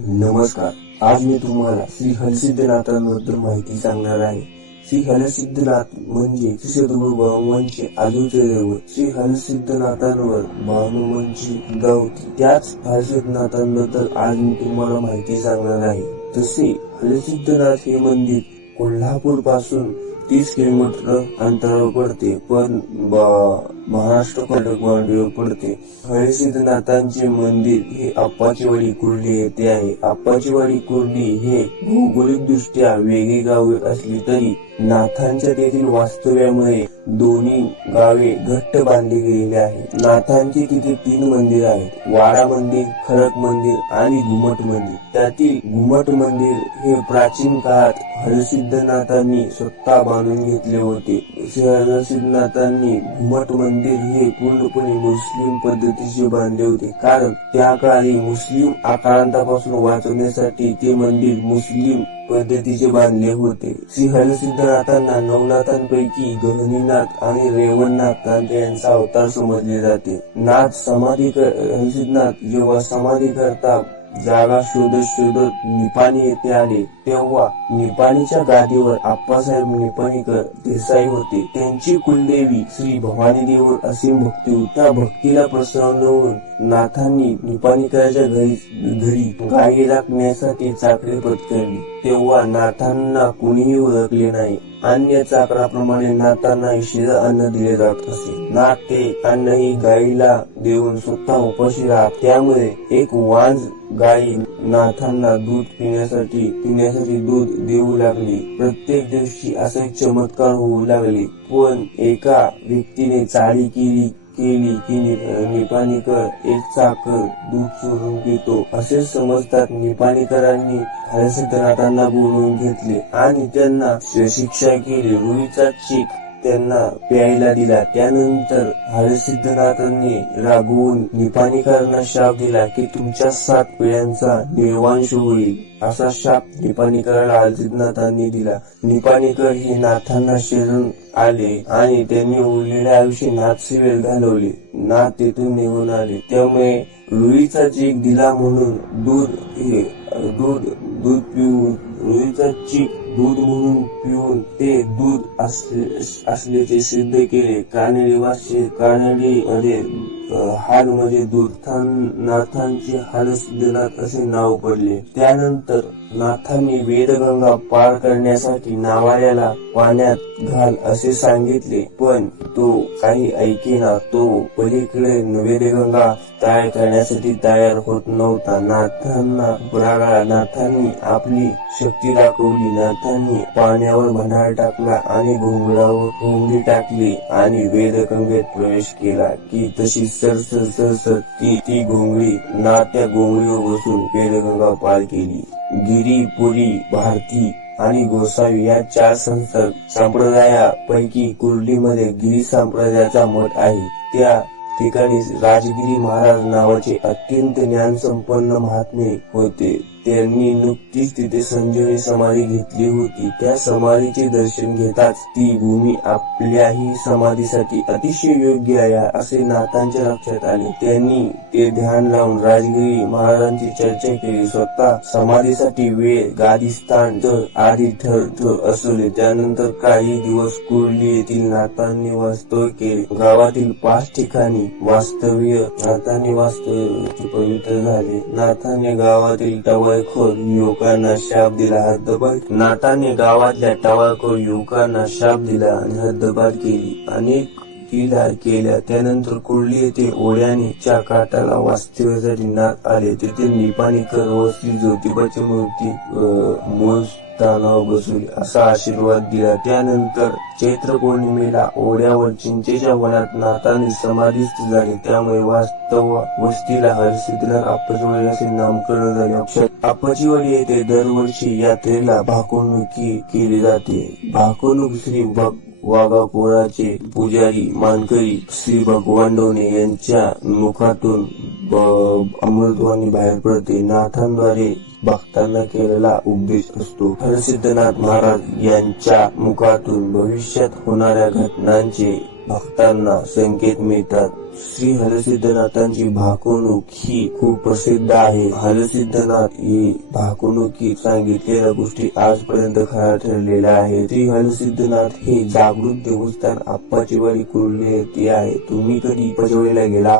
नमस्कार. आज मी तुम्हाला श्री हलसिद्धनाथांबद्दल माहिती सांगणार आहे. श्री हलसिद्धनाथ म्हणजे श्री सद्गुरू बाळूमांचे आजूचे दैवत श्री हलसिद्धनाथांवर बाळूमांची सुद्धा होती. त्याच हलसिद्धनाथांबद्दल आज मी तुम्हाला माहिती सांगणार आहे. तसे हलसिद्धनाथ हे मंदिर कोल्हापूरपासून तीस किलोमीटर अंतरावर पडते. पण महाराष्ट्र कर्नाटक बाउंड्रीवर पडते. हरिसिद्धनाथांचे मंदिर हे अप्पाचीवाडी कुर्ली येथे आहे. अप्पाचीवाडी कुर्ली हे भौगोलिक दृष्ट्या वेगळी गावे असली तरी नाथांच्या तेथील वास्तव्यामुळे दोन्ही गावे घट्ट बांधली गेलेली आहेत. नाथांची तिथे तीन मंदिर आहेत. वाडा मंदिर खडक मंदिर आणि घुमट मंदिर. त्यातील घुमट मंदिर हे प्राचीन काळात हरसिद्धनाथांनी स्वतः बांधून घेतले होते. हरसिद्धनाथांनी घुमट मंदिर हे पूर्णपणे मुस्लिम पद्धतीचे बांधले होते. कारण त्या काळी मुस्लिम आकारांतापासून वाचवण्यासाठी ते मंदिर मुस्लिम पद्धतीचे बांधले होते. श्री हरसिद्धनाथांना नवनाथांपैकी गहनीनाथ आणि रेवणनाथ नाथ यांचा अवतार समजले जाते. नाथ समाधी सिद्धनाथ जेव्हा समाधी करता जागा शोधत शोधत निपाणी येथे आले. तेव्हा निपाणीच्या गादीवर आप्पासाहेब निपाणीकर देसाई होते. त्यांची कुलदेवी श्री भवानी देवर असीम भक्ती त्या भक्तीला प्रसन्न होऊन नाथांनी निपाणीकराच्या घरी घरी गाई राखण्यासाठी चाकरी पत्करली. तेव्हा नाथांना कुणीही ओळखले नाही. अन्य चाकराप्रमाणे नाथांना शिर अन्न दिले जात असे. नाथ ते अन्नही गाईला देऊन स्वतः उपाशी राहत. त्यामुळे एक वांज गाई नाथांना दूध पिण्यासाठी पिण्यासाठी दूध देऊ लागली. प्रत्येक दिवशी असे चमत्कार होऊ लागले. पण एका व्यक्तीने चाळी केली केली की निपाणीकर एक चाकर दूध चोरून घेतो. असे समजतात निपाणीकरांनी हरसिद्धनाथांना बोलवून घेतले आणि त्यांना शिक्षा केली. रुईचा चीक त्यांना प्यायला दिला. त्यानंतर हरसिद्धनाथांनी रागवून निपाणीकरांना शाप दिला की तुमच्या सात पिढ्यांचा निर्वांश होईल असा शाप निपाणीकराला हरिसिद्धनाथांनी दिला. निपाणीकर हे नाथांना शिरून आले आणि त्यांनी उरलेले आयुष्य नाथ सेवेत घालवले. नाथ तेथून निघून आले. त्यामुळे रुईचा चीक दिला म्हणून दूध हे दूध दूध पिऊन रुईचा चीक दूध म्हणून पिऊन ते दूध असले- असल्याचे सिद्ध केले. कानडी वाशी कानडी मध्ये हाल मध्ये दूध थान- नाथांचे हालसिद्धनाथ असे नाव पडले. त्यानंतर नाथांनी वेदगंगा पार करण्यासाठी नावाऱ्याला पाण्यात घाल असे सांगितले पण तो काही ऐकेना. तो पलीकडे वेदगंगा तयार करण्यासाठी तयार होत नव्हता. नाथांना रागा नाथांनी आपली शक्ती दाखवली. नाथांनी पाण्यावर भंडार टाकला आणि घोंगडावर घोंगडी टाकली आणि वेदगंगेत प्रवेश केला की तशी सर ती ती घोंगडी ना त्या घोंगडीवर बसून पेरगंगा पार केली. गिरी पुरी भारती आणि गोसावी या चार संस्था संप्रदायापैकी कुर्लीमध्ये गिरी संप्रदायाचा मठ आहे. त्या ठिकाणी राजगिरी महाराज नावाचे अत्यंत ज्ञान संपन्न महात्मे होते. त्यांनी नुकतीच तिथे संजीवनी समाधी घेतली होती. त्या समाधीचे दर्शन घेताच ती भूमी आपल्याही समाधीसाठी अतिशय योग्य आहे असे नाथांच्या लक्षात आले. त्यांनी ते ध्यान लावून राजगिरी महाराजांची चर्चा केली. स्वतः समाधीसाठी वेळ गादी स्थान तर आधी ठर असले. त्यानंतर काही दिवस कुर्ली येथील नाथांनी वास्तव्य केले. गावातील पाच ठिकाणी वास्तव्य नाथांनी वास्तव्य पवित्र झाले. नाथांनी गावातील टवाळखोर युवकांना शाप दिला. हद्दपात नाताने गावातल्या टवाळखोर युवकांना शाप दिला आणि हद्दपात केली. अनेक किल्ला केल्या. त्यानंतर कुर्ली येथे ओढ्यानीच्या काठाला वास्तव्यासाठी नाथ आले. तेथे निपाणीकर वस्ती ज्योतिबाची मूर्ती तणाव मूळ असा आशीर्वाद दिला. त्यानंतर चैत्र पौर्णिमेला ओढ्यावर चिंचेच्या वनात नाथांनी समाधीस्थ झाले. त्यामुळे वास्तव वस्तीला हरसिद्धनाथ आप्पाचीवाडी असे नामकरण झाले. अक्षर आप्पाचीवाडी येथे दरवर्षी यात्रेला भाकवणुकी केली जाते. भाकवणूक श्री भग वाघापुराचे पुजारी मानकरी श्री भगवान डोने यांच्या मुखातून अमृतवाणी बाहेर पडते. नाथांद्वारे भक्तांना केलेला उपदेश असतो. हरसिद्धनाथ महाराज यांच्या मुखातून भविष्यात होणाऱ्या घटनांचे भक्तांना संकेत मिळतात. श्री हरसिद्धनाथांची भाकणूक ही खूप प्रसिद्ध आहे. हलसिद्धनाथ ही भाकवणुकीत सांगितलेल्या गोष्टी आजपर्यंत खऱ्या ठरलेल्या आहेत. श्री हरसिद्धनाथ हे जागृत देवस्थान आप्पाची वाडी कुर्ले येथे आहे तुम्ही कधी आप्पाच्या गेला?